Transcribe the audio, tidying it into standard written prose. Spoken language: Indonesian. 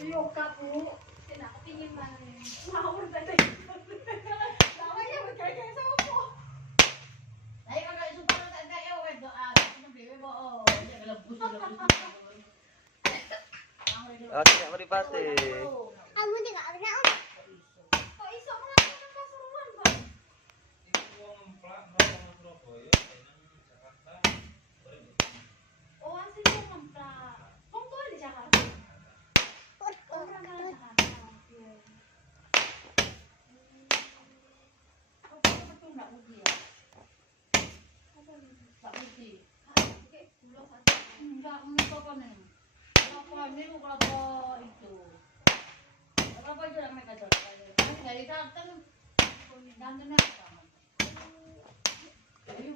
Iya, Kak, Bu. Saya nak kepingin banget. Ngawur tadi. Namanya berkaya-kaya sopo. Ayo kakak supaya tak kayak wedok ah, dewe bohong. Ya lebus. Oke, Kak Mripate. Kamu tidak pernah Kok iso melakukan Pasuruan, Pak? Oh, aslinya Ngemplak. Wong tua di Jakarta. Oh, merantau di Jakarta. Iya. Apa betul nggak putih ya? Apa ini? Tak putih. Oke, gula satu. Enggak, apa nih? Apa ini apa itu? Apa itu yang mereka jual? Dari Banten apa? Dari Banten apa? Dari